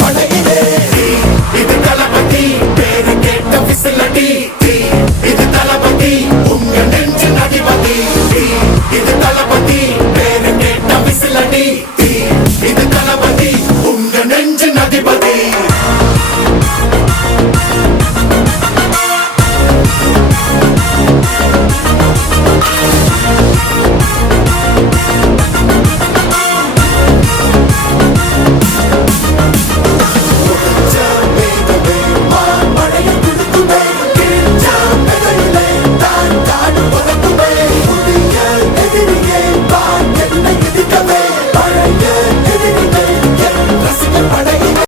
படையிலே இது தளபதி பேரு கேட்ட விசிலடி இது தளபதி உங்க நெஞ்சின் அதிபதி இது தளபதி பேரு கேட்ட விசிலடி இது தளபதி உங்க நெஞ்சின் அதிபதி